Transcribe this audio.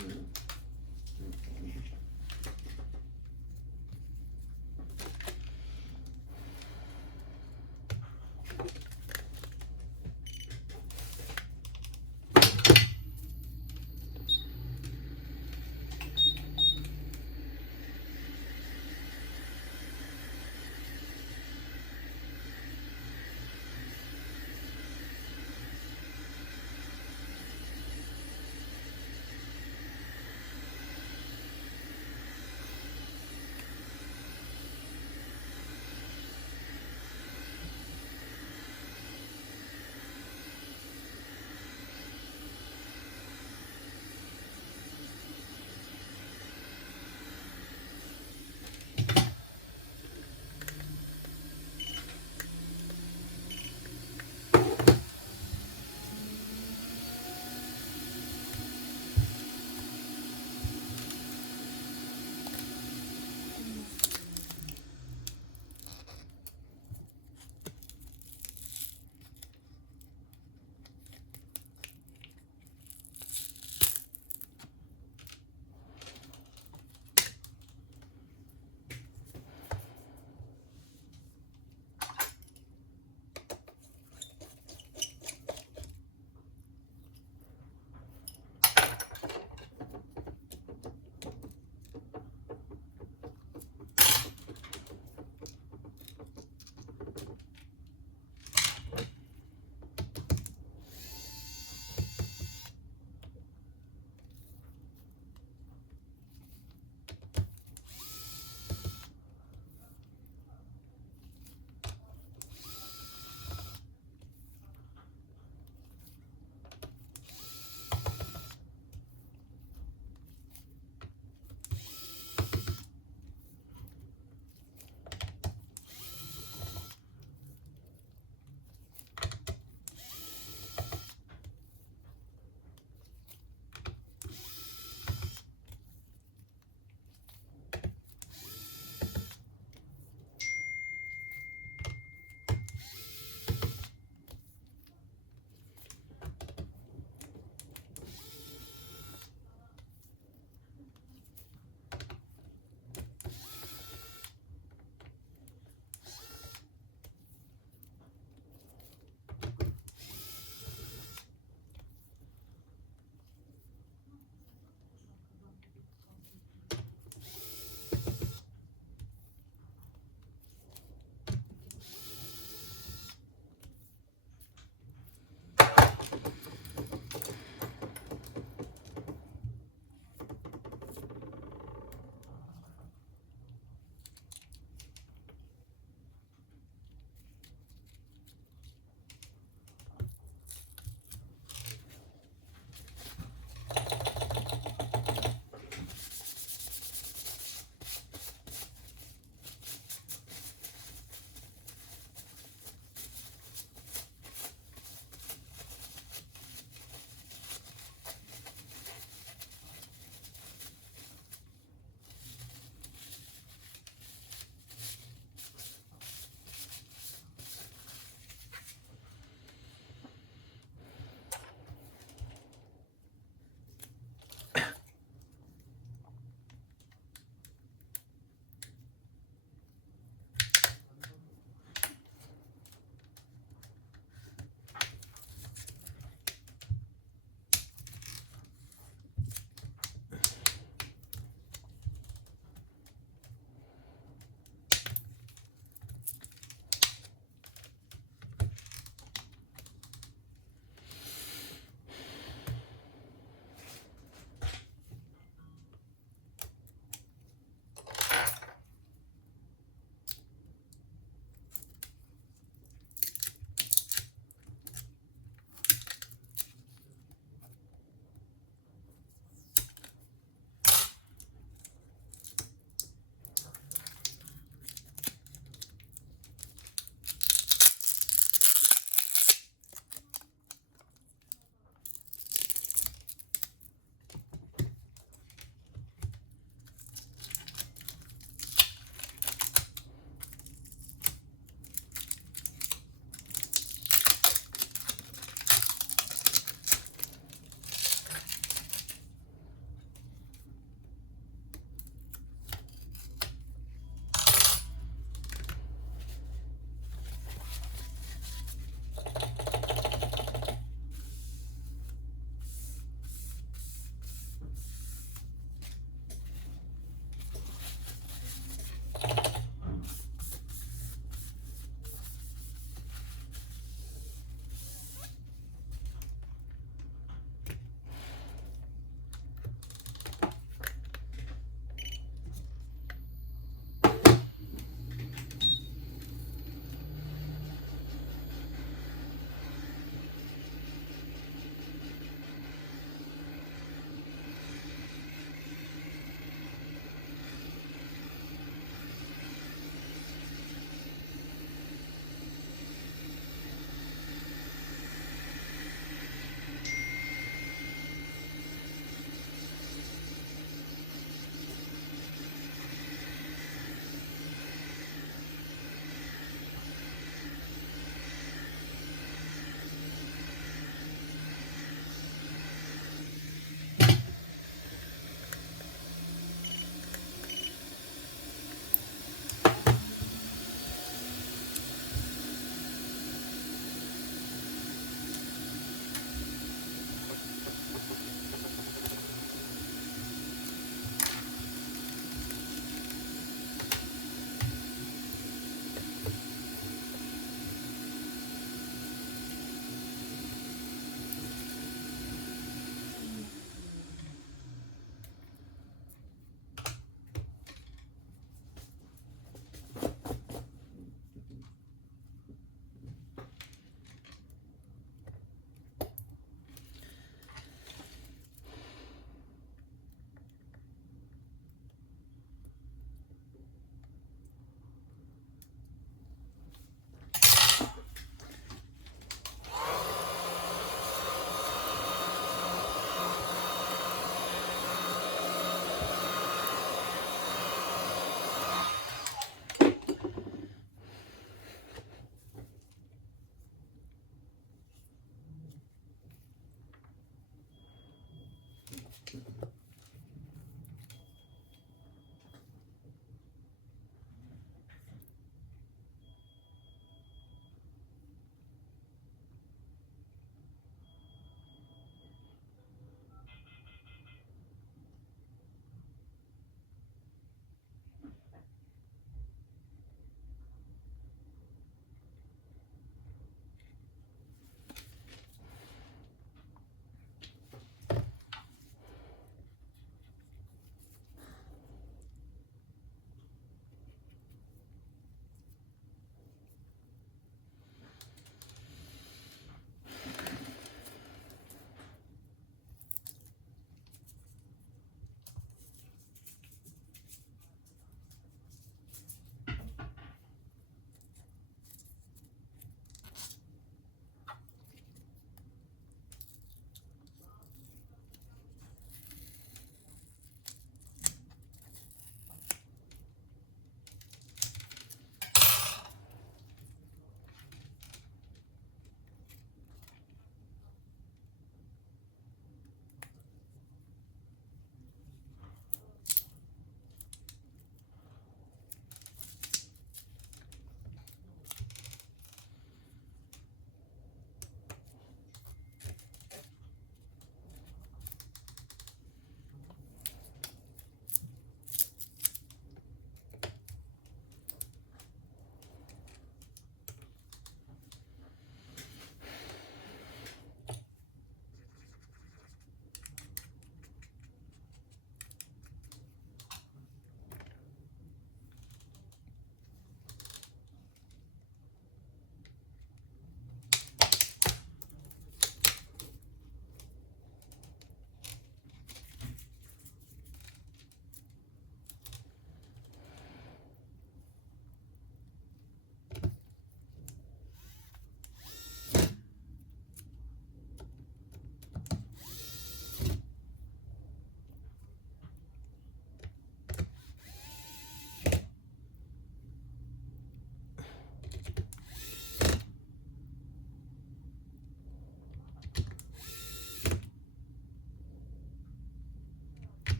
two,